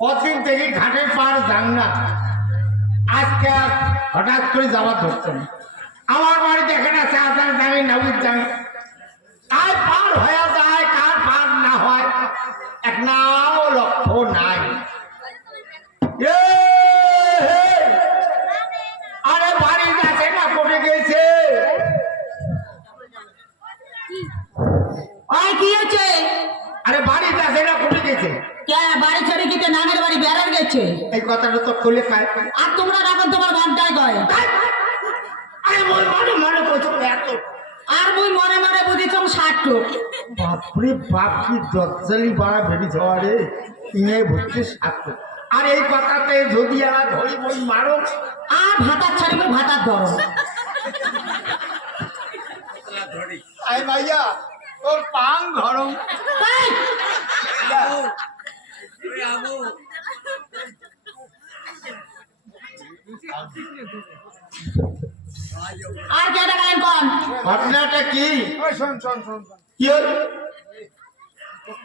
কদিন থেকে ঘাটে পার যান না আজকে হঠাৎ করে যাওয়া ধরছে না। আমার বাড়িতে এখানে আছে আসান দামি নাবিদ দামি কার পার হয়ে যায় কার পার না হয় এক নাও লক্ষ্য নাই এ, হে! আরে বাড়ির কাছে না পড়ে গেছে ওই কি হচ্ছে আরে বাড়ির কাছে না পড়ে গেছে কে বাড়ি ছেড়ে গিয়ে নামের বাড়ি বেড়ার গেছে। এই কথাটা তো খুলে খায়। আর তোমরা রাখো তোমার বানটাই কয়। আরে মনে মনে মনে এত। আর মুই মনে মনে বুঝিছ ষাট বাপরে বাপ কি দজ্জালি বাড়া যাওয়া রে। ভর্তি সাথে আর এই কথাতে যদি এরা ধরি বই মারো। আর ভাতার ছাড়িব ভাতার ধরো। আয় ভাইয়া তোর পাং এই, আর কে দেখালেন কোন? ঘটনাটা কি? ওই শোন শোন শোন কি হলো?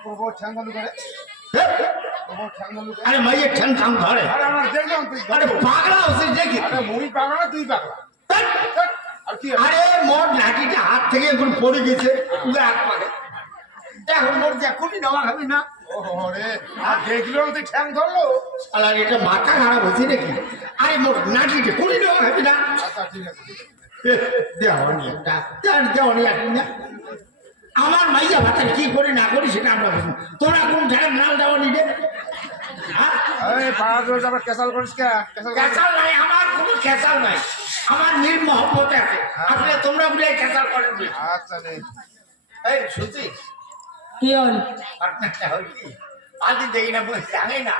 প্রভু ঠ্যাঙ্গালু করে। আরে মাইয়ের ঠ্যাং ঠাং ধরে। আরে আমার দেখলাম তুই আরে পাগলা হচ্ছে দেখি। আরে মুই পাগলা তুই পাগলা। আর কি আরে মোর লাঠিটা হাত থেকে এখন পড়ে গেছে তুই হাত পাকে এখন মোর যখনই নেওয়া খাবি না। দেখলাম তুই ঠ্যাং ধরলো? আর এটা মাথা খারাপ হয়েছে নাকি? আরে মোর নাটিটা কুড়ি নেওয়া খাবি না। ঠিক আছে দেওয়ানি একটা। দেওয়ানি দেওয়ানি এখন না। আমার মাইয়া ভাতার কি করে না করি সেটা আমরা বুঝি তোরা কোন ঢের নাম দেওয়ানি রে হ্যাঁ? আমার কোনো নাই। আমার নীল আছে। আসলে তোমরা করেন আচ্ছা এই কি হল পার্টনারটা হল কি আজ দেখি না বসে জানে না